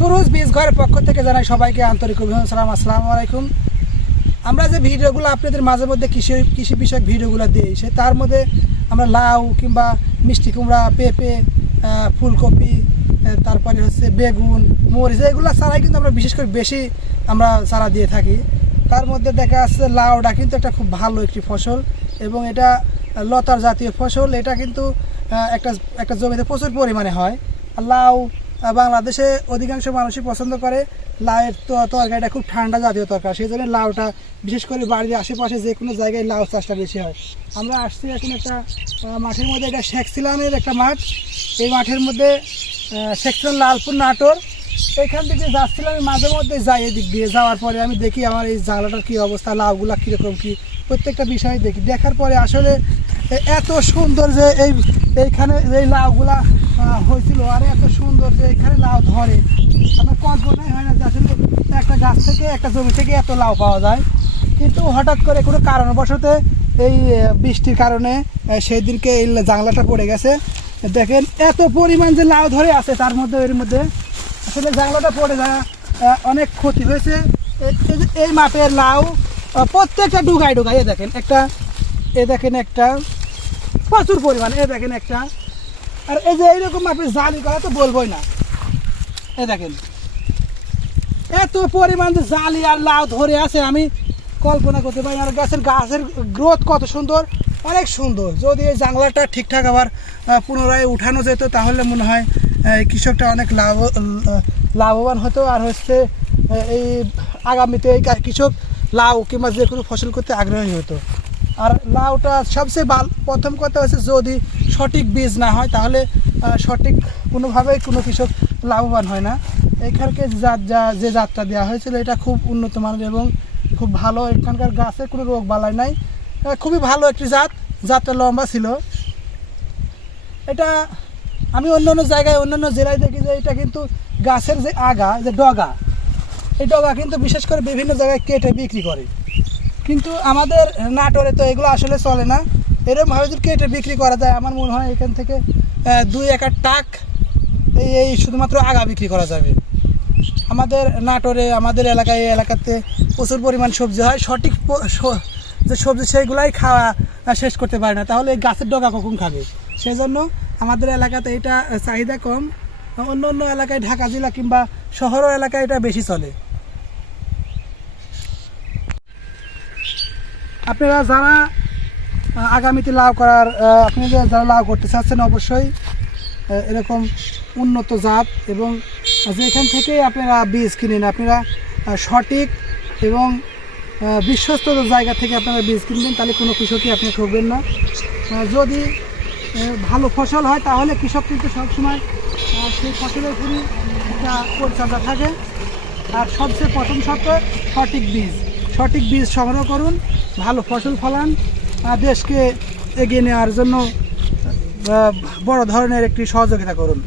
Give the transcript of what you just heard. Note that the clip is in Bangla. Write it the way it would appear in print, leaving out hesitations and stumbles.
সুরুজ বীজ ঘরের পক্ষ থেকে জানাই সবাইকে আন্তরিক অভিনন্দন সালাম। আসসালামু আলাইকুম। আমরা যে ভিডিওগুলো আপনাদের মাঝে মধ্যে কৃষি বিষয়ক ভিডিওগুলো দিই, সে তার মধ্যে আমরা লাউ কিংবা মিষ্টি কুমড়া, পেঁপে, ফুলকপি, তারপরে হচ্ছে বেগুন, মরিচ, এগুলো ছাড়াই কিন্তু আমরা বিশেষ করে বেশি আমরা চারা দিয়ে থাকি। তার মধ্যে দেখা যাচ্ছে লাউটা কিন্তু একটা খুব ভালো একটি ফসল এবং এটা লতার জাতীয় ফসল। এটা কিন্তু একটা জমিতে প্রচুর পরিমাণে হয়। লাউ বাংলাদেশে অধিকাংশ মানুষই পছন্দ করে। লাউয়ের তরকারিটা খুব ঠান্ডা জাতীয় তরকারি, সেই জন্য লাউটা বিশেষ করে বাড়ির আশেপাশে যে কোনো জায়গায় লাউ চাষটা বেশি হয়। আমরা আসছি এখন একটা মাঠের মধ্যে, এটা শেখসিলানের একটা মাঠ। এই মাঠের মধ্যে শেখসিলান লালপুর নাটোর, এইখান থেকে যাচ্ছিলাম। আমি মাঝে মধ্যে যাই, এদিক দিয়ে যাওয়ার পরে আমি দেখি আমার এই জানলাটার কী অবস্থা, লাউগুলা কীরকম কী, প্রত্যেকটা বিষয় দেখি। দেখার পরে আসলে এত সুন্দর যে এইখানে এই লাউগুলা হয়েছিল, আর এত সুন্দর যে এখানে লাউ ধরে, আমার কল্পনাই হয় না যে আসলে একটা গাছ থেকে, একটা জমি থেকে এত লাউ পাওয়া যায়। কিন্তু হঠাৎ করে কোনো কারণবশত এই বৃষ্টির কারণে সেই দিনকে এই জানলাটা পড়ে গেছে। দেখেন এত পরিমাণ যে লাউ ধরে আছে, তার মধ্যে এর মধ্যে আসলে জানলাটা পড়ে যায়, অনেক ক্ষতি হয়েছে। এই মাপের লাউ প্রত্যেকটা ডুগায় এ দেখেন একটা প্রচুর পরিমাণ, এ দেখেন একটা। আর এই যে এইরকম মাপের জালি করা তো বলবোই না। এই দেখেন এত পরিমাণ যে জালি আর লাউ ধরে আছে, আমি কল্পনা করতে পারি। আর গাছের গ্রোথ কত সুন্দর, অনেক সুন্দর। যদি এই জানলাটা ঠিকঠাক আবার পুনরায় উঠানো যেত, তাহলে মনে হয় কৃষকটা অনেক লাভবান হতো। আর হচ্ছে এই আগামীতে এই কৃষক লাউ কিংবা যে কোনো ফসল করতে আগ্রহী হতো। আর লাউটা সবচেয়ে প্রথম কথা হচ্ছে, যদি সঠিক বীজ না হয় তাহলে সঠিক কোনোভাবেই কোনো কৃষক লাভবান হয় না। এখানকে যে জাতটা দেওয়া হয়েছিল, এটা খুব উন্নত মানের এবং খুব ভালো। এখানকার গাছে কোনো রোগ বালাই নাই, খুবই ভালো একটি জাতটা লম্বা ছিল। এটা আমি অন্যান্য জায়গায়, অন্যান্য জেলায় দেখি যে এটা কিন্তু গাছের যে আগা, যে ডগা, এই ডগা কিন্তু বিশেষ করে বিভিন্ন জায়গায় কেটে বিক্রি করে। কিন্তু আমাদের নাটোরে তো এগুলো আসলে চলে না। এরকমভাবে যদি কেটে বিক্রি করা যায়, আমার মনে হয় এখান থেকে 2 একর টাক এই শুধুমাত্র আগা বিক্রি করা যাবে। আমাদের নাটোরে, আমাদের এলাকায়, এই এলাকাতে প্রচুর পরিমাণ সবজি হয়। সঠিক যে সবজি সেইগুলাই খাওয়া শেষ করতে পারে না, তাহলে এই গাছের ডগা কখন খাবে? সেই জন্য আমাদের এলাকাতে এটা চাহিদা কম। অন্য অন্য এলাকায়, ঢাকা জেলা কিংবা শহর এলাকায় এটা বেশি চলে। আপনারা যারা আগামীতে লাউ করার, আপনি যারা লাউ করতে চাচ্ছেন, অবশ্যই এরকম উন্নত জাত এবং যেখান থেকে আপনারা বীজ কিনেন, আপনারা সঠিক এবং বিশ্বস্ত জায়গা থেকে আপনারা বীজ কিনবেন, তাহলে কোনো কৃষকই আপনি ঠকবেন না। যদি ভালো ফসল হয়, তাহলে কৃষক কিন্তু সবসময় সেই ফসলের উপরই একটা পরিচর্যা থাকে। আর সবচেয়ে প্রথম শর্ত সঠিক বীজ সংগ্রহ করুন, ভালো ফসল ফলান, দেশকে এগিয়ে নেওয়ার জন্য বড় ধরনের একটি সহযোগিতা করুন।